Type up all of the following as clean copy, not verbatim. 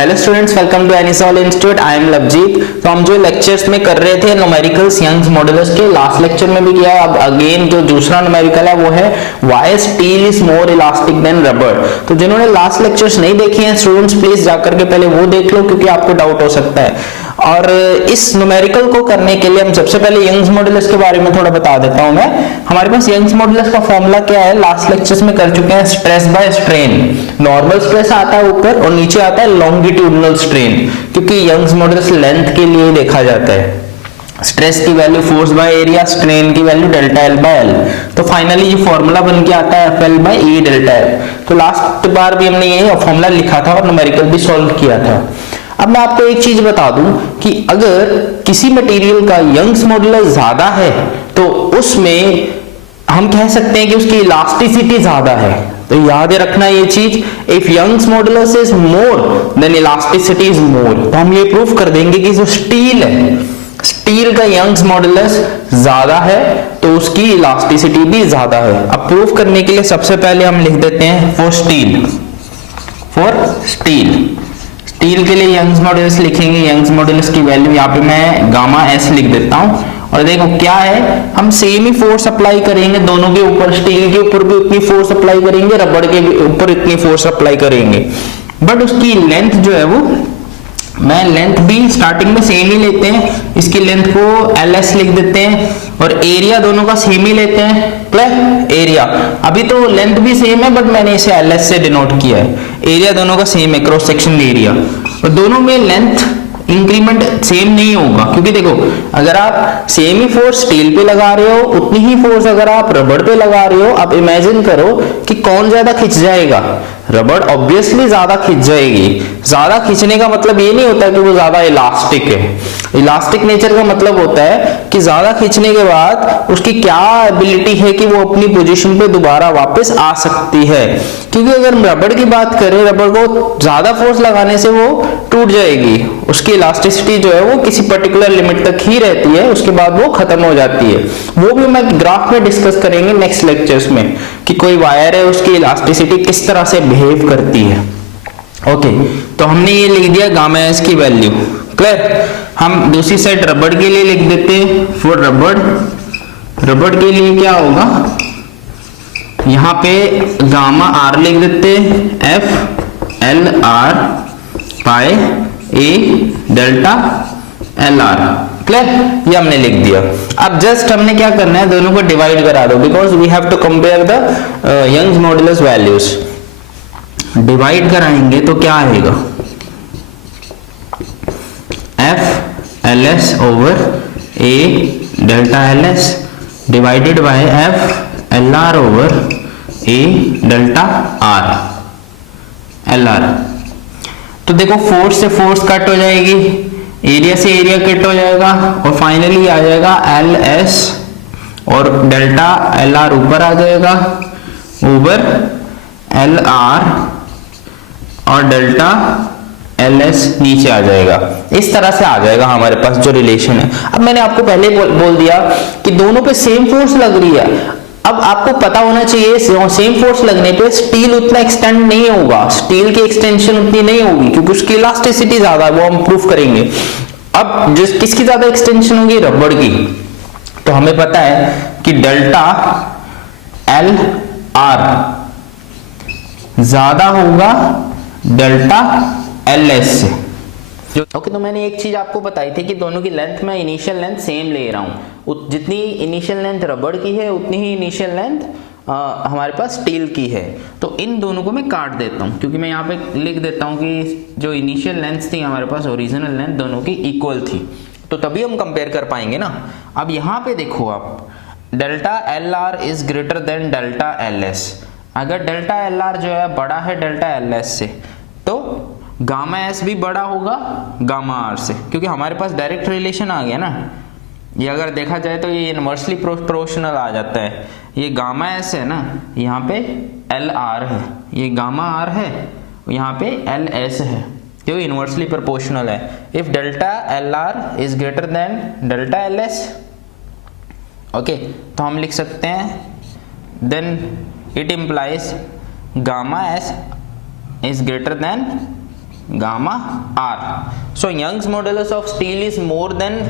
Hello students, welcome to एनिसॉल institute. I am Lovejeet. तो हम जो लेक्चर्स में कर रहे थे न्यूमेरिकल्स यंग्स मॉडुलस के, लास्ट लेक्चर में भी किया। अब अगेन जो दूसरा न्यूमेरिकल है वो है why steel is more elastic than rubber. तो जिन्होंने लास्ट लेक्चर्स नहीं देखे हैं स्टूडेंट्स, प्लीज जाकर के पहले वो देख लो, क्योंकि आपको डाउट हो सकता है। और इस न्यूमेरिकल को करने के लिए हम सबसे पहले यंग्स मॉडुलस के बारे में थोड़ा बता देता हूं मैं। हमारे पास यंग्स मॉडुलस का फॉर्मूला क्या है, लास्ट लेक्चर्स में कर चुके हैं। Stress by strain, normal stress आता है ऊपर और नीचे आता है लॉन्गिट्यूडिनल स्ट्रेन, क्योंकि यंग्स मॉडुलस लेंथ के लिए देखा जाता है। स्ट्रेस की value force by area, strain की value delta L by L. तो फाइनली ये फॉर्मूला बन के आता है F L by E delta L. तो लास्ट बार भी हमने ये फॉर्मूला लिखा था और न्यूमेरिकल भी सॉल्व किया था। अब मैं आपको एक चीज बता दूं कि अगर किसी मटेरियल का यंग्स मॉडुलस ज्यादा है तो उसमें हम कह सकते हैं कि उसकी इलास्टिसिटी ज्यादा है। तो याद रखना ये चीज, if young's modulus is more than elasticity is more. तो हम ये प्रूफ कर देंगे कि जो स्टील है, स्टील का यंग्स मॉडुलस ज्यादा है तो उसकी इलास्टिसिटी भी ज्यादा है। अब प्रूफ करने के लिए सबसे पहले हम लिख देते हैं फॉर स्टील, स्टील के लिए यंग्स मॉडुलस लिखेंगे। यंग्स मॉडुलस की वैल्यू यहाँ पे मैं गामा एस लिख देता हूं। और देखो क्या है, हम सेम ही फोर्स अप्लाई करेंगे दोनों के ऊपर। स्टील के ऊपर भी उतनी फोर्स अप्लाई करेंगे, रबड़ के ऊपर इतनी फोर्स अप्लाई करेंगे, बट उसकी लेंथ जो है वो, मैं लेंथ भी स्टार्टिंग में सेम ही लेते हैं। इसकी लेंथ को एल एस लिख देते हैं और एरिया दोनों का सेम ही लेते हैं। क्लियर, एरिया अभी तो लेंथ भी सेम है बट मैंने इसे एल एस से डिनोट किया है। एरिया दोनों का सेम है, क्रॉस सेक्शन एरिया। और दोनों में लेंथ इंक्रीमेंट सेम नहीं होगा, क्योंकि देखो अगर आप सेम ही फोर्स स्टील पे लगा रहे हो, उतनी ही फोर्स अगर आप रबड़ पे लगा रहे हो, आप इमेजिन करो कि कौन ज्यादा खिंच जाएगा। रबड़ ऑब्वियसली ज्यादा खिंच जाएगी। ज्यादा खींचने का मतलब ये नहीं होता कि वो ज्यादा इलास्टिक है। इलास्टिक नेचर का मतलब होता है कि ज्यादा खींचने के बाद उसकी क्या एबिलिटी है कि वो अपनी पोजीशन पे दोबारा वापस आ सकती है। क्योंकि अगर रबड़ की बात करें, रबड़ को ज्यादा फोर्स लगाने से वो टूट जाएगी। उसकी इलास्टिसिटी जो है वो किसी पर्टिकुलर लिमिट तक ही रहती है, उसके बाद वो खत्म हो जाती है। वो भी मैं ग्राफ में डिस्कस करेंगे नेक्स्ट लेक्चर्स में कि कोई वायर है उसकी इलास्टिसिटी किस तरह से बिहेव करती है। ओके, तो हमने ये लिख दिया गामा एस की वैल्यू। क्लियर, हम दूसरी साइड रबड़ के लिए लिख देते हैं। फॉर रबड़ के लिए क्या होगा, यहां पे गामा आर लिख देते हैं, F l are bye A delta l are. Clear, ये हमने लिख दिया। अब जस्ट हमने क्या करना है, दोनों को डिवाइड करा दो, because we have to compare the young's modulus values. Divide कराएंगे तो क्या आएगा, f l s over a delta L s divided by f l r over a delta r l r. तो देखो फोर्स से force cut हो जाएगी, area से एरिया कट हो जाएगा और फाइनली आ जाएगा एल एस और डेल्टा एल आर ऊपर आ जाएगा ओवर एल आर और डेल्टा एल एस नीचे आ जाएगा। इस तरह से आ जाएगा हमारे पास जो रिलेशन है। अब मैंने आपको पहले बोल दिया कि दोनों पे सेम फोर्स लग रही है। अब आपको पता होना चाहिए सेम फोर्स लगने पे स्टील उतना एक्सटेंड नहीं होगा, स्टील की एक्सटेंशन उतनी नहीं होगी, क्योंकि उसकी इलास्टिसिटी ज्यादा है, वो हम प्रूफ करेंगे। अब किसकी ज्यादा एक्सटेंशन होगी, रबड़ की। तो हमें पता है कि डेल्टा एल आर ज्यादा होगा डेल्टा एल एस से। ओके, तो मैंने एक चीज आपको बताई थी कि दोनों की लेंथ, मैं इनिशियल लेंथ सेम ले रहा हूं। जितनी इनिशियल लेंथ रबड़ की है उतनी ही इनिशियल लेंथ हमारे पास स्टील की है। तो इन दोनों को मैं काट देता हूं, क्योंकि मैं यहाँ पे लिख देता हूं कि जो इनिशियल लेंथ थी हमारे पास, ओरिजिनल लेंथ दोनों की इक्वल थी, तो तभी हम कंपेयर कर पाएंगे ना। अब यहाँ पे देखो आप, delta l r is greater than delta L S. अगर डेल्टा एल आर जो है बड़ा है डेल्टा एल एस से, तो गामा एस भी बड़ा होगा गामा आर से, क्योंकि हमारे पास डायरेक्ट रिलेशन आ गया ना। ये अगर देखा जाए तो ये इनवर्सली प्रोपोर्शनल आ जाता है। ये गामा एस है ना, यहाँ पे एल आर है, ये गामा आर है, यहाँ पे एल एस है, जो इनवर्सली प्रोपोर्शनल है। If delta l r is greater than delta L S, okay, तो हम लिख सकते हैं then it implies gamma s is greater than gamma R. So Young's modulus of steel is more than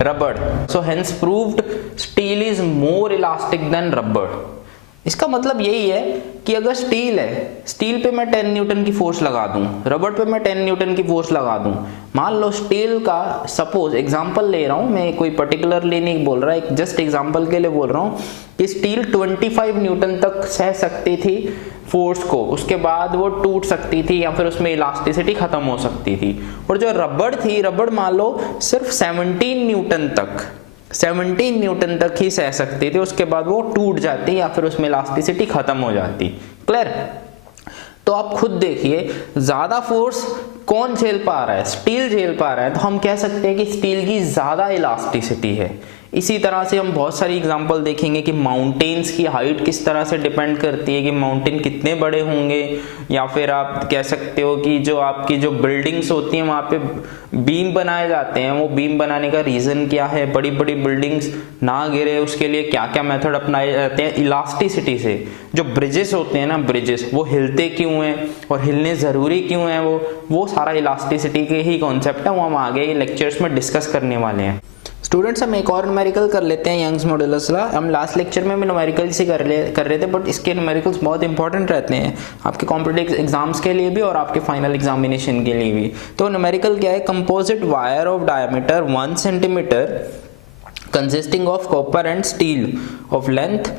rubber. So hence proved steel is more elastic than rubber. इसका मतलब यही है कि अगर स्टील है, स्टील पे मैं 10 न्यूटन की फोर्स लगा दूं, रबड़ पे मैं 10 न्यूटन की फोर्स लगा दूं, मान लो स्टील का, सपोज एग्जांपल ले रहा हूं मैं, कोई पर्टिकुलरली नहीं बोल रहा, एक जस्ट एग्जांपल के लिए बोल रहा हूं कि स्टील 25 न्यूटन तक सह सकती थी फोर्स को, उसके बाद वो टूट सकती थी या फिर उसमें इलास्टिसिटी खत्म हो सकती थी। और जो रबड़ थी, रबड़ मान लो सिर्फ 17 न्यूटन तक ही सह सकती थी, उसके बाद वो टूट जाती या फिर उसमें इलास्टिसिटी खत्म हो जाती। क्लियर? तो आप खुद देखिए ज्यादा फोर्स कौन झेल पा रहा है, स्टील झेल पा रहा है, तो हम कह सकते हैं कि स्टील की ज्यादा इलास्टिसिटी है। इसी तरह से हम बहुत सारी एग्जांपल देखेंगे कि माउंटेन्स की हाइट किस तरह से डिपेंड करती है कि माउंटेन कितने बड़े होंगे, या फिर आप कह सकते हो कि जो आपकी जो बिल्डिंग्स होती हैं वहाँ पे बीम बनाए जाते हैं, वो बीम बनाने का रीज़न क्या है, बड़ी बड़ी बिल्डिंग्स ना गिरे उसके लिए क्या क्या मेथड अपनाए जाते हैं, इलास्टिसिटी से। जो ब्रिजेस होते हैं ना, ब्रिजेस वो हिलते क्यों हैं और हिलने ज़रूरी क्यों हैं, वो सारा इलास्टिसिटी के ही कॉन्सेप्ट है, वो हम आगे लेक्चर्स में डिस्कस करने वाले हैं। स्टूडेंट्स हम एक और न्यूमेरिकल कर लेते हैं यंग्स मॉडुलस का। हम लास्ट लेक्चर में भी न्यूमेरिकल्स ही कर रहे थे, बट इसके न्यूमेरिकल्स बहुत इंपॉर्टेंट रहते हैं आपके कॉम्पिटिटिव एग्जाम्स के लिए भी और आपके फाइनल एग्जामिनेशन के लिए भी। तो न्यूमेरिकल क्या है? Composite wire of diameter 1 centimetre consisting of copper and steel of length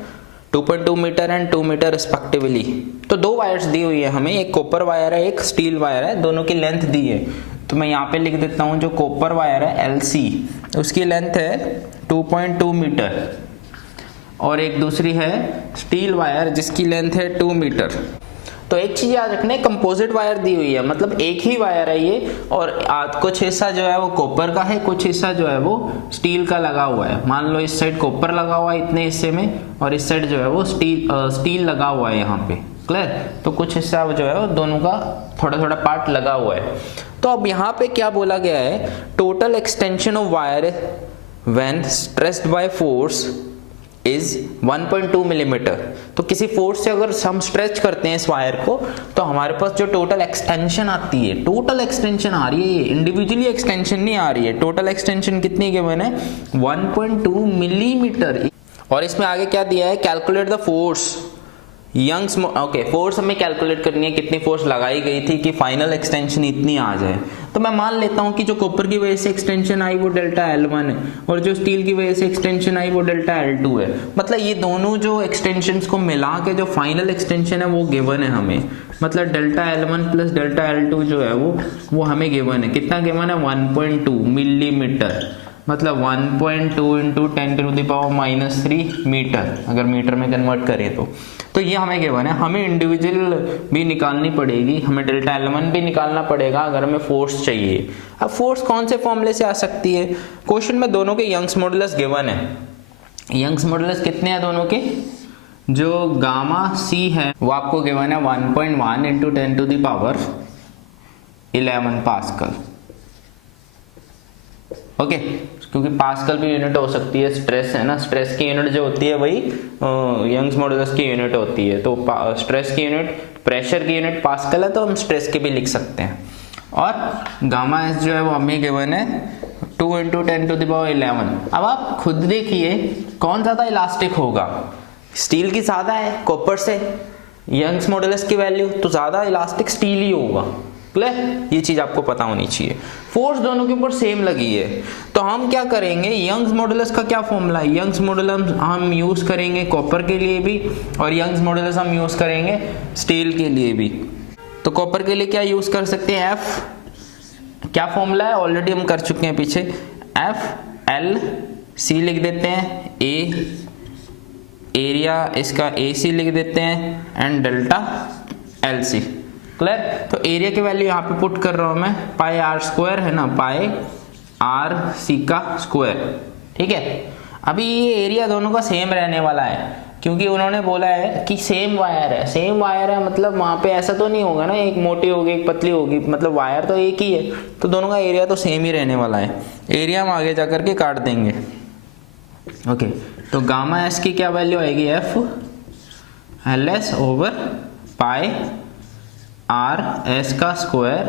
2.2 metre and 2 metre respectively. तो दो वायर्स दी हुई है हमें, एक कॉपर वायर है, एक स्टील वायर है, दोनों की लेंथ दी है। तो मैं यहाँ पे लिख देता हूँ, जो कॉपर वायर है LC उसकी लेंथ है 2.2 मीटर और एक दूसरी है स्टील वायर जिसकी लेंथ है 2 मीटर। तो एक चीज याद रखना है, कंपोजिट वायर दी हुई है, मतलब एक ही वायर है ये, और कुछ हिस्सा जो है वो कॉपर का है, कुछ हिस्सा जो है वो स्टील का लगा हुआ है। मान लो इस साइड कॉपर लगा हुआ है इतने हिस्से में, और इस साइड जो है वो स्टील लगा हुआ है यहाँ पे। क्लियर? तो कुछ हिस्सा जो है वो दोनों का थोड़ा थोड़ा पार्ट लगा हुआ है। तो अब यहाँ पे क्या बोला गया है? Total extension of wire when stressed by force is 1.2 millimetre. तो किसी फोर्स से अगर हम स्ट्रेच करते हैं इस वायर को, तो हमारे पास जो टोटल एक्सटेंशन आती है, टोटल एक्सटेंशन आ रही है, इंडिविजुअली एक्सटेंशन नहीं आ रही है, टोटल एक्सटेंशन कितनी गिवन है? 1.2 मिलीमीटर। और इसमें आगे क्या दिया है? Calculate the force young's. Okay, force हमें कैलकुलेट करनी है, कितनी फोर्स लगाई गई थी कि फाइनल एक्सटेंशन इतनी आ जाए। तो मैं मान लेता हूं कि जो कॉपर की वजह से एक्सटेंशन आई वो डेल्टा L1 है, और जो स्टील की वजह से एक्सटेंशन आई वो डेल्टा L2 है। मतलब ये दोनों जो एक्सटेंशंस को मिला के जो फाइनल एक्सटेंशन है वो गिवन है हमें, मतलब delta L1 plus delta L2 जो है वो हमें गिवन है। कितना गिवन है? 1.2 मिलीमीटर, मतलब 1.2 इंटू 10⁻³ मीटर, अगर मीटर में कन्वर्ट करें तो ये हमें गिवन है। हमें इंडिविजुअल भी निकालनी पड़ेगी, हमें डेल्टा L1 भी निकालना पड़ेगा अगर हमें फोर्स चाहिए। अब फोर्स कौन से फॉर्मूले से आ सकती है? क्वेश्चन में दोनों के यंग्स मॉडुलस गिवन है। यंग्स मॉडुलस कितने हैं दोनों के? जो गामा C है वो आपको गिवन है 1.1 इंटू 10⁻11 पास्कल। ओके, क्योंकि पास्कल भी यूनिट हो सकती है, स्ट्रेस है ना, स्ट्रेस की यूनिट जो होती है वही यंग्स मॉडुलस की यूनिट होती है। तो स्ट्रेस की यूनिट, प्रेशर की यूनिट पास्कल है, तो हम स्ट्रेस के भी लिख सकते हैं। और गामा S जो है वो हमें गिवन है 2 इंटू 10⁻11। अब आप खुद देखिए कौन ज़्यादा इलास्टिक होगा? स्टील की ज़्यादा है कॉपर से, यंग्स मॉडुलस की वैल्यू, तो ज़्यादा इलास्टिक स्टील ही होगा। क्लियर? ये चीज आपको पता होनी चाहिए। फोर्स दोनों के ऊपर सेम लगी है, तो हम क्या करेंगे? यंग्स मॉडुलस का क्या फॉर्मूला है? यंग्स मॉडुलस हम यूज करेंगे कॉपर के लिए भी, और यंग्स मॉडुलस हम यूज करेंगे स्टील के लिए भी। तो कॉपर के लिए क्या यूज कर सकते हैं? F क्या फॉर्मूला है? ऑलरेडी हम कर चुके हैं पीछे। FLC लिख देते हैं, A एरिया इसका AC लिख देते हैं, एंड डेल्टा LC। क्लियर? तो एरिया की वैल्यू यहाँ पे पुट कर रहा हूं मैं, पाई R स्क्वायर है ना, पाई RC का स्क्वायर। ठीक है? अभी ये एरिया दोनों का सेम रहने वाला है, क्योंकि उन्होंने बोला है कि सेम वायर है। सेम वायर है मतलब वहां पे ऐसा तो नहीं होगा ना एक मोटी होगी एक पतली होगी, मतलब वायर तो एक ही है, तो दोनों का एरिया तो सेम ही रहने वाला है। एरिया हम आगे जाकर के काट देंगे। ओके, तो गामा S की क्या वैल्यू आएगी? FLS ओवर पाई RS का square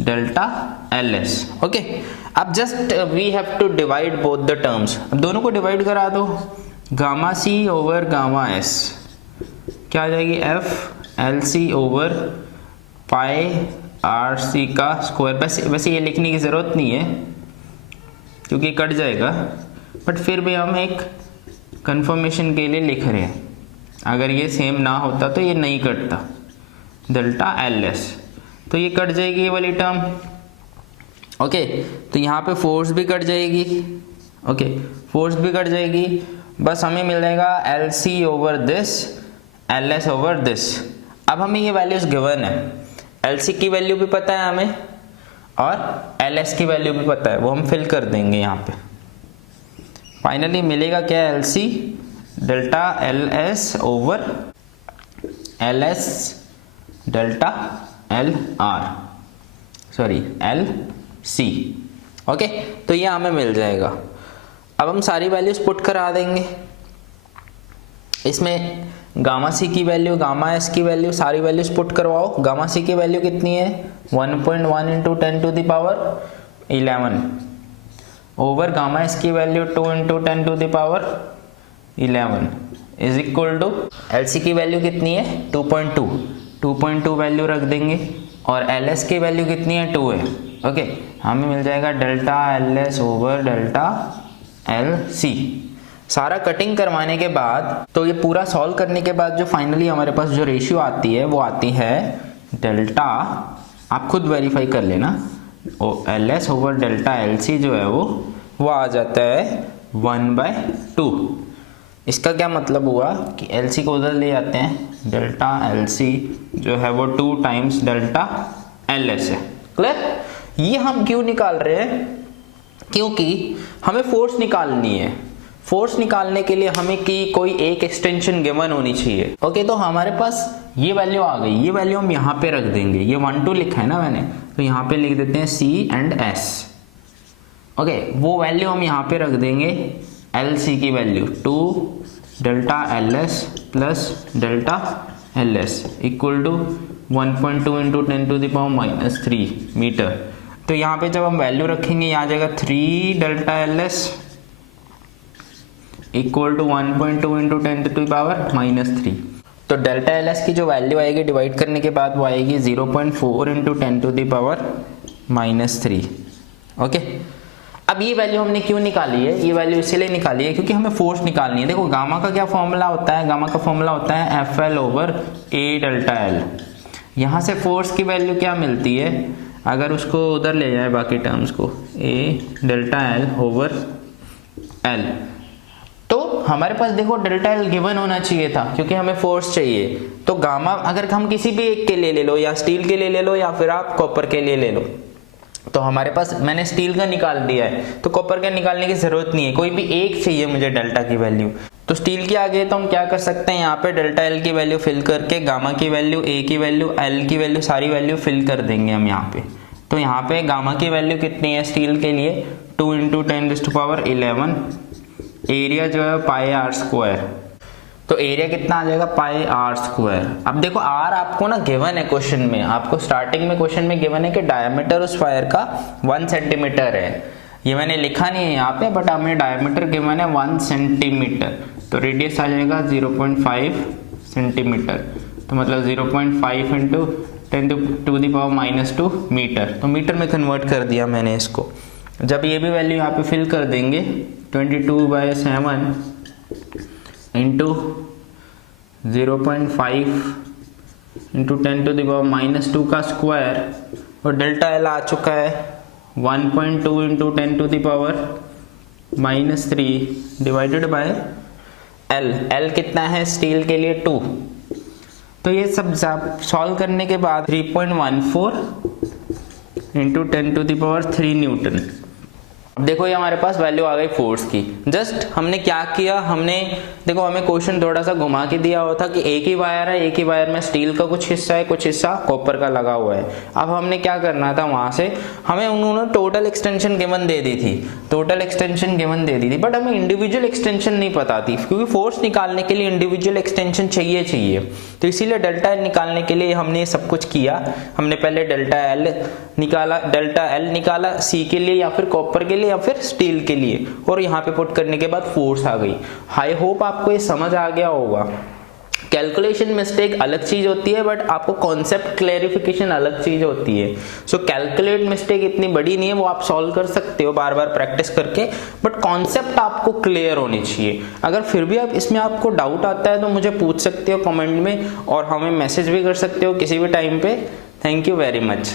delta L S. Okay, अब just we have to divide both the terms. अब दोनों को डिवाइड करा दो, gamma C over gamma S क्या आ जाएगी, एफ एल सी ओवर पाई आर सी का स्क्वायर। वैसे ये लिखने की ज़रूरत नहीं है क्योंकि कट जाएगा, बट फिर भी हम एक कंफर्मेशन के लिए लिख रहे हैं। अगर ये सेम ना होता तो ये नहीं कटता, डेल्टा एल एस, तो ये कट जाएगी ये वाली टर्म। ओके, तो यहाँ पे फोर्स भी कट जाएगी। ओके, फोर्स भी कट जाएगी, बस हमें मिल जाएगा l C over this, l s over this. अब हमें ये वैल्यूज गिवन है, एल सी की वैल्यू भी पता है हमें और एल एस की वैल्यू भी पता है, वो हम फिल कर देंगे यहाँ पे। फाइनली मिलेगा क्या, l c delta L s over l s delta l r, sorry l c. Okay, तो ये हमें मिल जाएगा। अब हम सारी वैल्यूज पुट करा देंगे इसमें, गामा सी की वैल्यू, गामा एस की वैल्यू, सारी वैल्यूज पुट करवाओ। गामा सी की वैल्यू कितनी है, 1.1 into 10 to the power 11 over gamma S की value 2 into 10 to the power 11 is equal to L सी की वैल्यू कितनी है 2.2 वैल्यू रख देंगे और एल एस की वैल्यू कितनी है 2 है। ओके, हमें मिल जाएगा delta L s over delta l c. सारा कटिंग करवाने के बाद, तो ये पूरा सॉल्व करने के बाद जो फाइनली हमारे पास जो रेशियो आती है वो आती है डेल्टा, आप खुद वेरीफाई कर लेना, l s over delta l c जो है वो आ जाता है 1/2। इसका क्या मतलब हुआ कि एल सी को उधर ले जाते हैं, डेल्टा एल सी जो है वो 2 टाइम्स डेल्टा एल एस है। क्लियर? ये हम क्यों निकाल रहे हैं, क्योंकि हमें फोर्स निकालनी है। फोर्स निकालने के लिए हमें की कोई एक एक्सटेंशन गिवन होनी चाहिए। ओके, तो हमारे पास ये वैल्यू आ गई, ये वैल्यू हम यहाँ पे रख देंगे, ये 1 2 लिखा है ना मैंने, तो यहाँ पे लिख देते हैं सी एंड एस। ओके, वो वैल्यू हम यहाँ पे रख देंगे, एल सी की value 2 delta L s plus delta L s equal to 1.2 into 10 to the power -3 metre. तो यहाँ पे जब हम वैल्यू रखेंगे यहाँ आ जाएगा 3 delta L s equal to 1.2 into 10 to the power -3। तो डेल्टा एल एस की जो वैल्यू आएगी डिवाइड करने के बाद वो आएगी 0.4 into 10 to the power -3। Okay, अब ये वैल्यू हमने क्यों निकाली है, ये वैल्यू इसलिए निकाली है क्योंकि हमें फोर्स निकालनी है। देखो गामा का क्या फॉर्मूला होता है, गामा का फॉर्मूला होता है F L over a delta L. यहाँ से फोर्स की वैल्यू क्या मिलती है, अगर उसको उधर ले जाए बाकी टर्म्स को, ए डेल्टा एल ओवर एल, तो हमारे पास देखो डेल्टा एल गिवन होना चाहिए था क्योंकि हमें फोर्स चाहिए। तो गामा अगर हम किसी भी एक के लिए ले लो, या स्टील के लिए ले लो या फिर आप कॉपर के लिए ले लो, तो हमारे पास मैंने स्टील का निकाल दिया है तो कॉपर का निकालने की जरूरत नहीं है, कोई भी एक चाहिए मुझे डेल्टा की वैल्यू। तो स्टील के आगे तो हम क्या कर सकते हैं, यहाँ पे डेल्टा एल की वैल्यू फिल करके गामा की वैल्यू, ए की वैल्यू, एल की वैल्यू, सारी वैल्यू फिल कर देंगे हम यहाँ पे। तो यहाँ पे गामा की वैल्यू कितनी है स्टील के लिए 2 इंटू 10 टू पावर 11, एरिया जो है पाई आर स्क्वायर, तो एरिया कितना आ जाएगा पाई आर स्क्वायर। अब देखो आर आपको ना गिवन है क्वेश्चन में, आपको स्टार्टिंग में क्वेश्चन में गिवन है कि डायमीटर उस फायर का 1 सेंटीमीटर है, ये मैंने लिखा नहीं है यहाँ पे, बट हमें डायमीटर गिवन है 1 सेंटीमीटर, तो रेडियस आ जाएगा 0.5 सेंटीमीटर, तो मतलब 0.5 into 10 to the power -2 metre, तो मीटर में कन्वर्ट कर दिया मैंने इसको। जब ये भी वैल्यू यहाँ पे फिल कर देंगे 22/7 into 0.5 into 10 to the power -2 का स्क्वायर, और डेल्टा एल आ चुका है 1.2 into 10 to the power -3 divided by एल। एल कितना है स्टील के लिए 2, तो ये सब सॉल्व करने के बाद 3.14 into 10 to the power 3 newton अब देखो ये हमारे पास वैल्यू आ गई फोर्स की। जस्ट हमने क्या किया, हमने देखो हमें क्वेश्चन थोड़ा सा घुमा के दिया हुआ था कि एक ही वायर है, एक ही वायर में स्टील का कुछ हिस्सा है, कुछ हिस्सा कॉपर का लगा हुआ है। अब हमने क्या करना था, वहां से हमें उन्होंने टोटल एक्सटेंशन गिवन दे दी थी, टोटल एक्सटेंशन गिवन दे दी थी, बट हमें इंडिविजुअल एक्सटेंशन नहीं पता थी, क्योंकि फोर्स निकालने के लिए इंडिविजुअल एक्सटेंशन चाहिए। तो इसीलिए डेल्टा एल निकालने के लिए हमने सब कुछ किया। हमने पहले डेल्टा एल निकाला सी के लिए या फिर कॉपर के लिए या फिर स्टील के लिए, और यहाँ पे पुट करने के बाद फोर्स आ गई। आई होप आपको ये समझ आ गया होगा। कैलकुलेशन मिस्टेक अलग चीज होती है, बट आपको कॉन्सेप्ट क्लैरिफिकेशन अलग चीज होती है। सो कैलकुलेट मिस्टेक इतनी बड़ी नहीं है, वो आप सॉल्व कर सकते हो बार बार प्रैक्टिस करके, बट कॉन्सेप्ट आपको क्लियर होनी चाहिए। अगर फिर भी आप इसमें आपको डाउट आता है तो मुझे पूछ सकते हो कमेंट में, और हमें मैसेज भी कर सकते हो किसी भी टाइम पे। Thank you very much.